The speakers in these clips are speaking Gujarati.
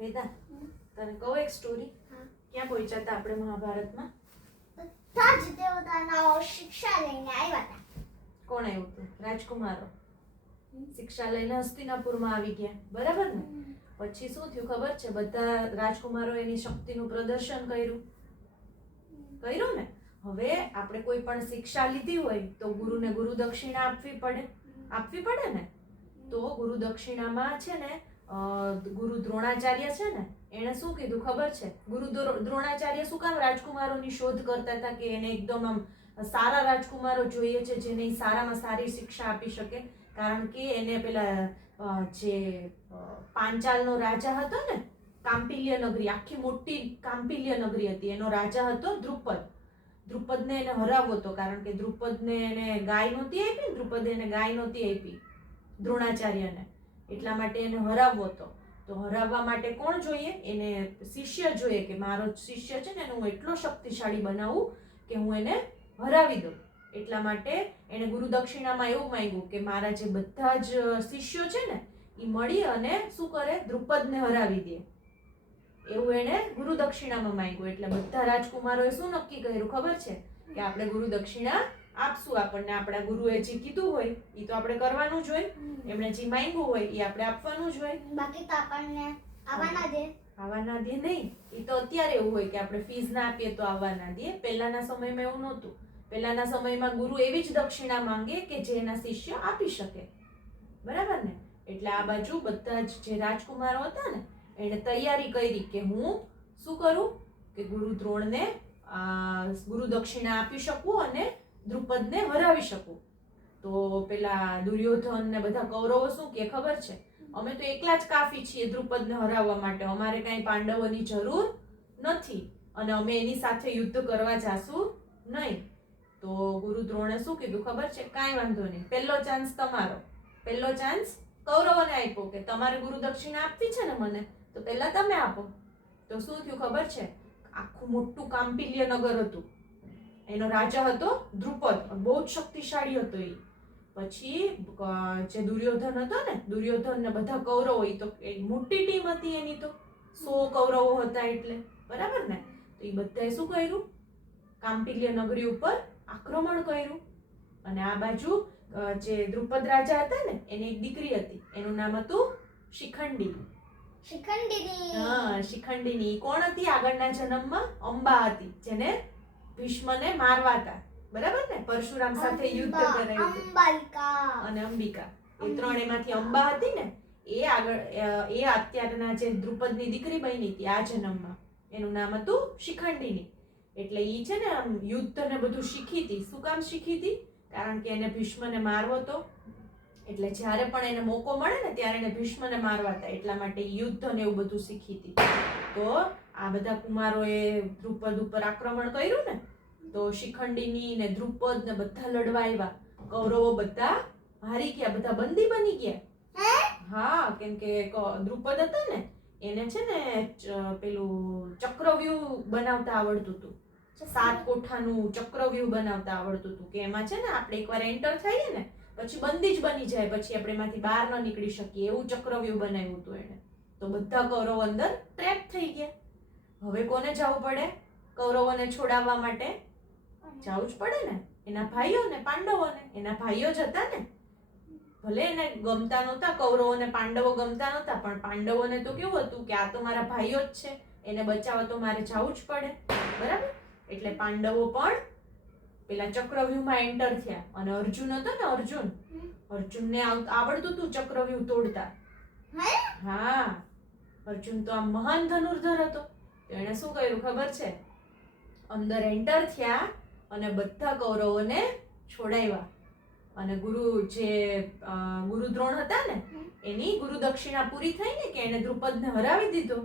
વેદા તને કહો એક સ્ટોરી ક્યાં પહોંચ્યા હતા આપણે મહાભારતમાં? બધા જ દેવતાના શિક્ષા લઈને આવ્યા હતા. કોણ આવ્યું હતું? રાજકુમારો. શિક્ષા લઈને હસ્તિનાપુરમાં આવી ગયા. બરાબર ને? પછી શું થયું ખબર છે? બધા રાજકુમારો એની શક્તિનું પ્રદર્શન કર્યું. કર્યું ને? હવે આપણે કોઈ પણ શિક્ષા લીધી હોય તો ગુરુને ગુરુ દક્ષિણા આપવી પડે. આપવી પડે ને? તો ગુરુ દક્ષિણામાં છે ને ગુરુ દ્રોણાચાર્ય છે ને, એણે શું કીધું ખબર છે? ગુરુ દ્રોણાચાર્ય શું કામ રાજકુમારોની શોધ કરતા હતા કે એને એકદમ આમ સારા રાજકુમારો જોઈએ છે જેને સારામાં સારી શિક્ષા આપી શકે? કારણ કે એને પેલા જે પાંચાલનો રાજા હતો ને, કાંપિલ્ય નગરી, આખી મોટી કાંપિલ્ય નગરી હતી. એનો રાજા હતો દ્રુપદ. દ્રુપદને એને હરાવવો હતો, કારણ કે દ્રુપદને એને ગાય નહોતી આપી, દ્રુપદે એને ગાય નહોતી આપી દ્રોણાચાર્યને. એટલા માટે એને હરાવવો હતો. તો હરાવવા માટે કોણ જોઈએ? એને શિષ્ય જોઈએ કે મારો શિષ્ય છે ને એને હું એટલો શક્તિશાળી બનાવું કે હું એને હરાવી દઉં. એટલા માટે એણે ગુરુ દક્ષિણામાં એવું માંગ્યું કે મારા જે બધા જ શિષ્યો છે ને એ મળી અને શું કરે? દ્રુપદને હરાવી દે. એવું એણે ગુરુ દક્ષિણામાં માંગ્યું. એટલે બધા રાજકુમારોએ શું નક્કી કર્યું ખબર છે? કે આપણે ગુરુ દક્ષિણા આપશું આપણને આપણા ગુરુએ જે કીધું હોય એ તો આપણે કરવાનું જ હોય. એમણે જે માંગ્યું હોય એ આપણે આપવાનું જ હોય. બાકી તો આપણને આવવાના દે. આવવાના દે નહીં. એ તો અત્યારે એવું હોય કે આપણે ફીસ ના આપીએ તો આવવાના દે. પહેલાના સમયમાં એવું નહોતું. પહેલાના સમયમાં ગુરુ એવી જ દક્ષિણા માંગે કે જે એના શિષ્ય આપી શકે. બરાબર ને? એટલે આ બાજુ બધા જ જે રાજકુમારો હતા ને એણે તૈયારી કરી કે હું શું કરું? કે ગુરુ દ્રોણને ગુરુ દક્ષિણા આપી શકું અને દ્રુપદને હરાવી શકું? તો પેલા દુર્યોધન ને બધા કૌરવો શું કે ખબર છે? અમે તો એકલા જ કાફી છીએ દ્રુપદને હરાવવા માટે. અમારે કાંઈ પાંડવોની જરૂર નથી અને અમે એની સાથે યુદ્ધ કરવા જાશું નહીં. તો ગુરુ દ્રોણે શું કીધું ખબર છે? કાંઈ વાંધો નહીં. પહેલો ચાન્સ તમારો. પહેલો ચાન્સ કૌરવોને આપ્યો કે તમારે ગુરુ દક્ષિણા આપવી છે ને મને, તો પહેલાં તમે આપો. તો શું થયું ખબર છે? આખું મોટું કામ્પિલ્ય નગર હતું. એનો રાજા હતો દ્રુપદ બહુ જ શક્તિશાળી હતો એ. પછી જે દુર્યોધન હતો ને દુર્યોધન ને બધા કૌરવો એ તો એ મોટી ટીમ હતી એની તો. સો કૌરવો હતા એટલે. બરાબર ને? તો એ બધાએ શું કર્યું? કામ્પિલ્ય નગરી ઉપર આક્રમણ કર્યું. અને આ બાજુ જે દ્રુપદ રાજા હતા ને એની એક દીકરી હતી. એનું નામ હતું શિખંડી. શિખંડીની. હા શિખંડીની. કોણ હતી? આગળના જન્મમાં અંબા હતી જેને ભીષ્મને મારવા હતા બરાબર ને? પરશુરામ સાથે યુદ્ધ કરાયું અંબાલિકા. અને અંબિકા. એ ત્રણ એમાંથી અંબા હતી ને એ આગળ એ અત્યારના જે દ્રુપદની દીકરી બની હતી આ જન્મમાં. એનું નામ હતું શિખંડીની. એટલે એ છે ને આમ યુદ્ધ ને બધું શીખી હતી. શું કામ શીખી હતી? કારણ કે એને ભીષ્મને મારવો હતો. એટલે જ્યારે પણ એને મોકો મળે ને ત્યારે એને ભીષ્મને મારવા હતા એટલા માટે યુદ્ધ ને એવું બધું શીખી હતી. તો આ બધા કુમારોએ દ્રુપદ ઉપર આક્રમણ કર્યું ને તો શિખંડીની ને દ્રુપદ ને બધા લડવા આવ્યા. કૌરવો બધા હારી ગયા બધા બંદી બની ગયા. હા? કેમ કે દ્રુપદ હતા ને એને છે ને પેલું ચક્રવ્યૂહ બનાવતા આવડતું હતું. સાત કોઠાનું ચક્રવ્યૂહ બનાવતા આવડતું હતું કે એમાં છે ને આપણે એકવાર એન્ટર થઈએ ને પછી બંદી જ બની જાય પછી આપણે એમાંથી બહાર ન નીકળી શકીએ એવું ચક્રવ્યૂહ બનાવ્યું હતું એને તો બધા કૌરવો અંદર ટ્રેપ થઈ ગયા. હવે કોને જવું પડે? કૌરવોને છોડાવવા માટે જવું જ પડે ને એના ભાઈઓ ને પાંડવોને એના ભાઈઓ જ હતા ને. ભલે એને ગમતા નહોતા કૌરવો ને પાંડવો ગમતા નહોતા પણ પાંડવોને તો કેવું હતું કે આ તો મારા ભાઈઓ જ છે એને બચાવવા તો મારે જવું જ પડે. બરાબર? એટલે પાંડવો પણ પેલા ચક્રવ્યૂહમાં એન્ટર થયા. અને અર્જુન હતો ને અર્જુન? અર્જુનને આવ- આવડતું હતું ચક્રવ્યૂહ તોડતા. હા? અર્જુન તો આમ મહાન ધનુર્ધર હતો. એણે શું કર્યું ખબર છે? અંદર એન્ટર થયા અને બધા કૌરવોને છોડાવ્યા. અને ગુરુ જે ગુરુ દ્રોણ હતા ને એની ગુરુ દક્ષિણા પૂરી થઈ ને કે એને દ્રુપદને હરાવી દીધો.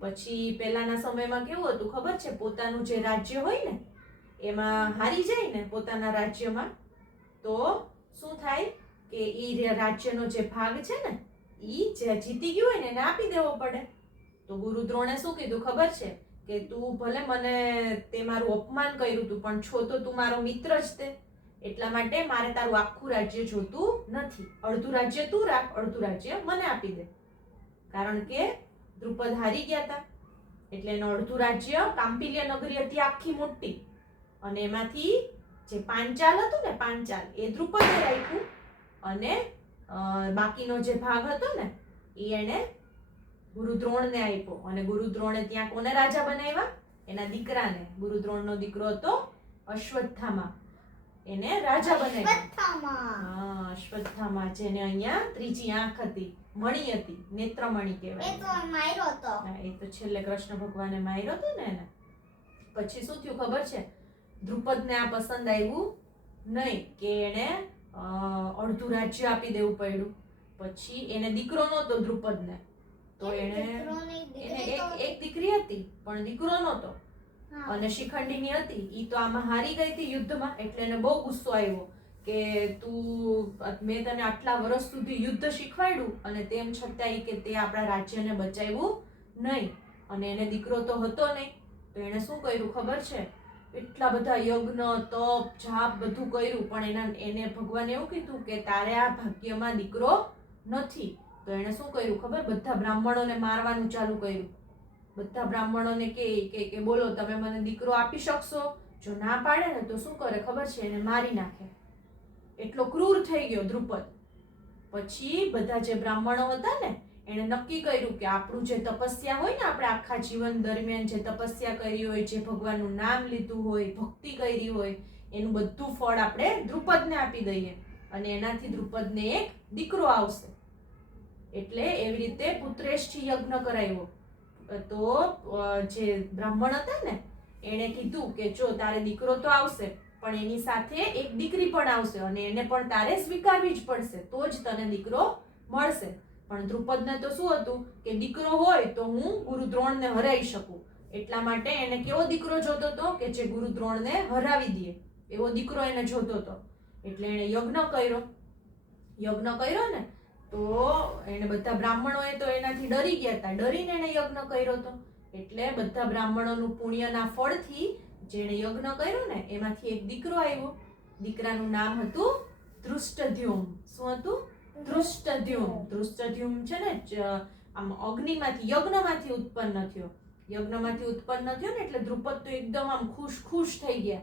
પછી પહેલાના સમયમાં કેવું હતું ખબર છે? પોતાનું જે રાજ્ય હોય ને એમાં હારી જાય ને પોતાના રાજ્યમાં તો શું થાય કે એ રાજ્યનો જે ભાગ છે ને એ જે જીતી ગયું હોય ને એને આપી દેવો પડે. તો ગુરુ દ્રોણે શું કીધું ખબર છે? કે તું ભલે મને તે મારું અપમાન કર્યું તું, પણ છો તો તું મારો મિત્ર જ તે. એટલા માટે મારે તારું આખું રાજ્ય જોતું નથી. અડધું રાજ્ય તું રાખ, અડધું રાજ્ય મને આપી દે. કારણ કે દ્રુપદ હારી ગયા હતા એટલે એનું અડધું રાજ્ય કાંપિલ્ય નગરી હતી આખી મોટી. અને એમાંથી જે પાંચાલ હતું ને, પાંચાલ, એ દ્રુપદે રાખ્યું. અને બાકીનો જે ભાગ હતો ને, એ એને ગુરુદ્રોણને આપ્યો. અને ગુરુ દ્રોણે ત્યાં કોને રાજા બનાવ્યા? એના દીકરાને. ગુરુદ્રોણનો દીકરો હતો અશ્વત્થામા. એને રાજા બનાવ્યા. અશ્વત્થામા. જેને અહીંયા ત્રીજી આંખ હતી. મણી હતી. નેત્રમણી કહેવાય. એ તો છેલ્લે કૃષ્ણ ભગવાને માર્યો હતો ને એને. પછી શું થયું ખબર છે? દ્રુપદને આ પસંદ આવ્યું નહીં કે એને અડધું રાજ્ય આપી દેવું પડ્યું. પછી એને દીકરો નહોતો દ્રુપદને. તો એને એને એક એક દીકરી હતી પણ દીકરો નહોતો. અને શિખંડીની હતી. ઈ તો આમાં હારી ગઈ હતી યુદ્ધમાં એટલે એને બહુ ગુસ્સો આવ્યો કે તું મેં તને આટલા વર્ષ સુધી યુદ્ધ શીખવાડ્યું અને તેમ છતાંય કે તે આપણા રાજ્યને બચાવ્યું નહીં. અને એને દીકરો તો હતો નહીં. તો એણે શું કર્યું ખબર છે? એટલા બધા યજ્ઞ તપ જાપ બધું કર્યું પણ એના એને ભગવાને એવું કીધું કે તારે આ ભાગ્યમાં દીકરો નથી. તો એણે શું કર્યું ખબર? બધા બ્રાહ્મણોને મારવાનું ચાલુ કર્યું. બધા બ્રાહ્મણોને કે કે કે બોલો, તમે મને દીકરો આપી શકશો? જો ના પાડે ને તો શું કરે ખબર છે? એને મારી નાખે. એટલો ક્રૂર થઈ ગયો દ્રુપદ. પછી બધા જે બ્રાહ્મણો હતા ને, એણે નક્કી કર્યું કે આપણું જે તપસ્યા હોય ને, આપણે આખા જીવન દરમિયાન જે તપસ્યા કરી હોય, જે ભગવાનનું નામ લીધું હોય, ભક્તિ કરી હોય, એનું બધું ફળ આપણે દ્રુપદને આપી દઈએ. અને એનાથી દ્રુપદને એક દીકરો આવશે. એટલે એવી રીતે પુત્રેષ્ઠી યજ્ઞ કરાવ્યો તો જે બ્રાહ્મણ હતા ને, એણે કીધું કે જો તારે દીકરો તો આવશે, પણ એની સાથે એક દીકરી પણ આવશે અને એને પણ તારે સ્વીકારવી જ પડશે, તો જ તને દીકરો મળશે. પણ દ્રુપદને તો શું હતું કે દીકરો હોય તો હું ગુરુ દ્રોણને હરાવી શકું. એટલા માટે એને કેવો દીકરો જોતો હતો કે જે ગુરુ દ્રોણને હરાવી દે, એવો દીકરો એને જોતો હતો એટલે એણે યજ્ઞ કર્યો. યજ્ઞ કર્યો ને તો એને બધા બ્રાહ્મણોએ તો એનાથી ડરી ગયા હતા ડરીને એને યજ્ઞ કર્યો હતો એટલે બધા બ્રાહ્મણોનું પુણ્યના ફળથી જેણે યજ્ઞ કર્યો ને, એમાંથી એક દીકરો આવ્યો. દીકરાનું નામ હતું ધૃષ્ટદ્યુમ શું હતું? ધૃષ્ટદ્યુમ ધૃષ્ટધ્યુમ છે ને આમ અગ્નિમાંથી, યજ્ઞમાંથી ઉત્પન્ન થયો. યજ્ઞમાંથી ઉત્પન્ન થયો ને, એટલે દ્રુપદ તો એકદમ આમ ખુશ ખુશ થઈ ગયા.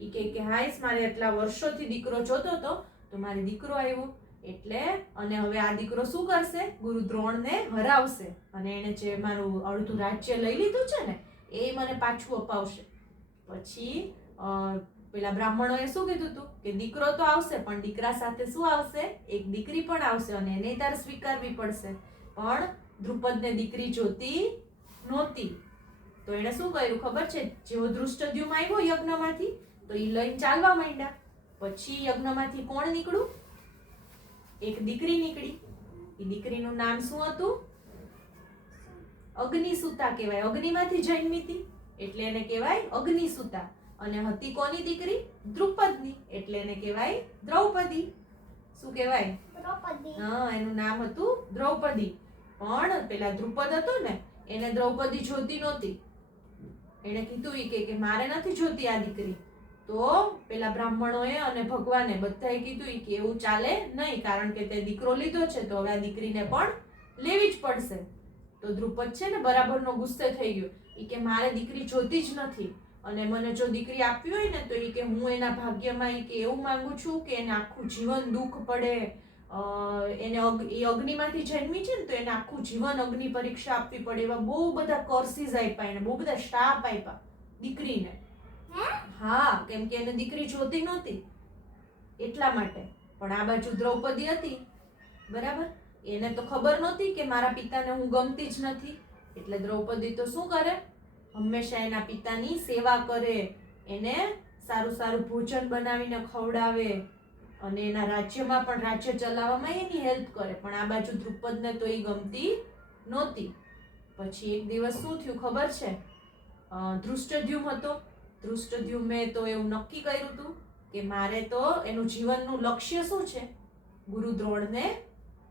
એ કે હાઈસ, મારે એટલા વર્ષોથી દીકરો જોતો હતો તો મારે દીકરો આવ્યો. એટલે, અને હવે આ દીકરો શું કરશે? ગુરુ દ્રોણને હરાવશે. અને એને જે મારું અડધું રાજ્ય લઈ લીધું છે ને, એ મને પાછું અપાવશે. પછી પેલા બ્રાહ્મણોએ શું કીધું હતું કે દીકરો તો આવશે, પણ દીકરા સાથે શું આવશે? એક દીકરી પણ આવશે અને એને તારે સ્વીકારવી પડશે. પણ દ્રુપદને દીકરી જોતી નહોતી. તો એણે શું કર્યું ખબર છે? જેવો દૃષ્ટદ્યુમ આવ્યો યજ્ઞમાંથી, તો એ લઈને ચાલવા માંડ્યા. પછી યજ્ઞમાંથી કોણ નીકળ્યું? એક દીકરી નીકળી. એ દીકરીનું નામ શું હતું? અગ્નિસુતા કહેવાય. અગ્નિમાંથી જન્મી હતી એટલે એને કહેવાય અગ્નિસુતા. અને હતી કોની દીકરી? દ્રુપદની. એટલે એને કહેવાય દ્રૌપદી. શું કહેવાય? દ્રૌપદી. હા એનું નામ હતું દ્રૌપદી. પણ પેલા દ્રુપદ હતો ને એને દ્રૌપદી જોતી નહોતી. એણે કીધું કે મારે નથી જોતી આ દીકરી. તો પેલા બ્રાહ્મણોએ અને ભગવાને બધાએ કીધું કે એવું ચાલે નહીં, કારણ કે તે દીકરો લીધો છે, તો હવે આ દીકરીને પણ લેવી જ પડશે. તો દ્રુપદ છે ને બરાબરનો ગુસ્સે થઈ ગયો. એ કે મારે દીકરી જોતી જ નથી. અને મને જો દીકરી આપવી હોય ને, તો એ કે હું એના ભાગ્યમાં એ કે એવું માંગુ છું કે એને આખું જીવન દુઃખ પડે. એને એ અગ્નિમાંથી જન્મી છે ને, તો એને આખું જીવન અગ્નિ પરીક્ષા આપવી પડે એવા બહુ બધા કોર્સિસ આપ્યા એને, બહુ બધા શ્રાપ આપ્યા દીકરીને. હે? કેમ કે એને દીકરી જોતી નહોતી. એટલા માટે. પણ આ બાજુ દ્રૌપદી હતી. બરાબર? એને તો ખબર નહોતી કે મારા પિતાને હું ગમતી જ નથી. એટલે દ્રૌપદી તો શું કરે? હંમેશા એના પિતાની સેવા કરે. એને સારું સારું ભોજન બનાવીને ખવડાવે. અને એના રાજ્યમાં પણ રાજ્ય ચલાવવામાં એની હેલ્પ કરે. પણ આ બાજુ દ્રુપદને તો એ ગમતી નહોતી. પછી એક દિવસ શું થયું ખબર છે? ધૃષ્ટદ્યુમ હતો. ધૃષ્ટદ્યુમે તો એવું નક્કી કર્યું હતું કે મારે તો એનું જીવનનું લક્ષ્ય શું છે? ગુરુ દ્રોણને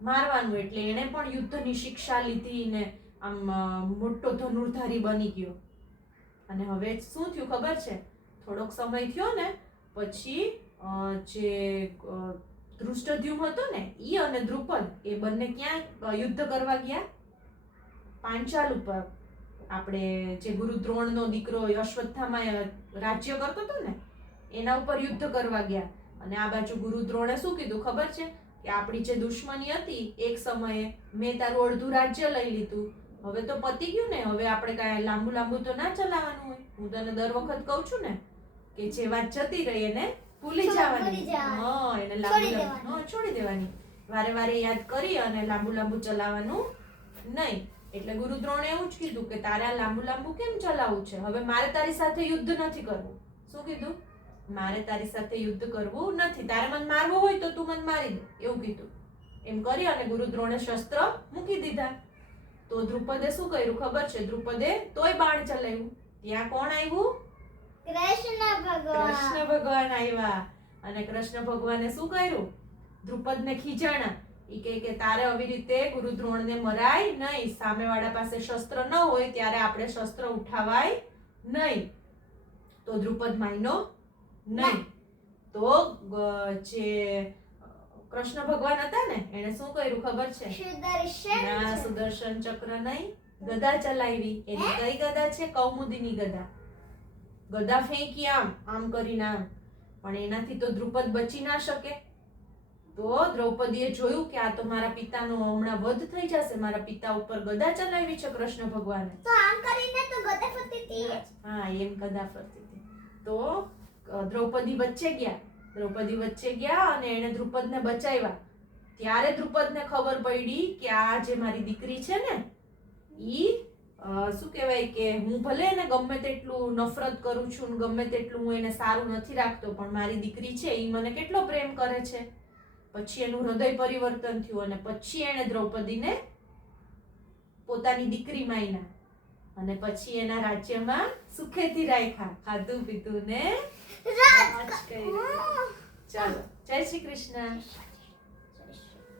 મારવાનું એટલે એણે પણ યુદ્ધની શિક્ષા લીધી ને આમ મોટો ધનુર્ધારી બની ગયો. અને હવે શું થયું ખબર છે? થોડોક સમય થયો ને પછી જે ધૃષ્ટદ્યુમ હતો ને, ઈ અને દ્રુપદ એ બંને ક્યાં યુદ્ધ કરવા ગયા? પાંચાલ ઉપર. આપણે જે ગુરુ દ્રોણનો દીકરો અશ્વત્થામાં રાજ્ય કરતો હતો ને એના ઉપર યુદ્ધ કરવા ગયા. અને આ બાજુ ગુરુ દ્રોણે શું કીધું ખબર છે? કે આપણી જે દુશ્મની હતી એક સમયે મેં તારું અડધું રાજ્ય લઈ લીધું. હવે તો પતી ગયું ને હવે આપણે કાંઈ લાંબુ લાંબુ તો ના ચલાવવાનું હોય. હું તને દર વખત કહું છું ને કે જે વાત જતી રહી એને ભૂલી જવાની. હા એને લાંબુ લાંબુ- હા, છોડી દેવાની. વારે વારે યાદ કરી અને લાંબુ લાંબુ ચલાવવાનું નહીં. એટલે ગુરુ દ્રોણે એવું જ કીધું કે તારે આ લાંબુ લાંબુ કેમ ચલાવવું છે? હવે મારે તારી સાથે યુદ્ધ નથી કરવું. શું કીધું? મારે તારી સાથે યુદ્ધ કરવું નથી. તારે મને મારવું હોય તો તું મને મારી દે. એવું કીધું. એમ કરી અને ગુરુ દ્રોણે શસ્ત્ર મૂકી દીધા. તો દ્રુપદે શું કર્યું ખબર છે? દ્રુપદે તોય બાણ ચલાવ્યું. ત્યાં કોણ આવ્યું? કૃષ્ણ ભગવાન. કૃષ્ણ ભગવાન આવ્યા. અને કૃષ્ણ ભગવાને શું કર્યું? દ્રુપદને ખીજાણા. ઈ કહે કે તારે આવી રીતે ગુરુ દ્રોણને મરાય નહીં. સામેવાળા પાસે શસ્ત્ર ન હોય ત્યારે આપણે શસ્ત્ર ઉઠાવાય નહીં. તો દ્રુપદ માયનો નહીં. તો જે કૃષ્ણ ભગવાન હતા ને એને શું કર્યું ખબર છે? ના સુદર્શન ચક્ર નહીં. ગદા ચલાવી. એની કઈ ગદા છે? કૌમુદીની ગદા. ગદા ફેંકી આમ. આમ કરીને આમ. પણ એનાથી તો દ્રુપદ બચી ના શકે. તો દ્રૌપદીએ જોયું કે આ તો મારા પિતાનો હમણાં વધ થઈ જશે મારા પિતા ઉપર ગદા ચલાવી છે કૃષ્ણ ભગવાને. તો આમ કરીને તો ગદા ફરતી હતી? હા એમ ગદા ફરતી હતી. તો દ્રૌપદી વચ્ચે ગયા. દ્રૌપદી વચ્ચે ગયા અને એણે દ્રુપદને બચાવ્યા. ત્યારે દ્રુપદને ખબર પડી કે આ જે મારી દીકરી છે ને ઈ શું કહેવાય કે હું ભલે એને ગમે તેટલું નફરત કરું છું ને ગમે તેટલું હું એને સારું નથી રાખતો પણ મારી દીકરી છે એ મને કેટલો પ્રેમ કરે છે? પછી એનું હૃદય પરિવર્તન થયું અને પછી એણે દ્રૌપદીને પોતાની દીકરી માયના અને પછી એના રાજ્યમાં સુખેથી રાખ્યા. ખાધું પીધું ને ચાલો જય શ્રી કૃષ્ણ.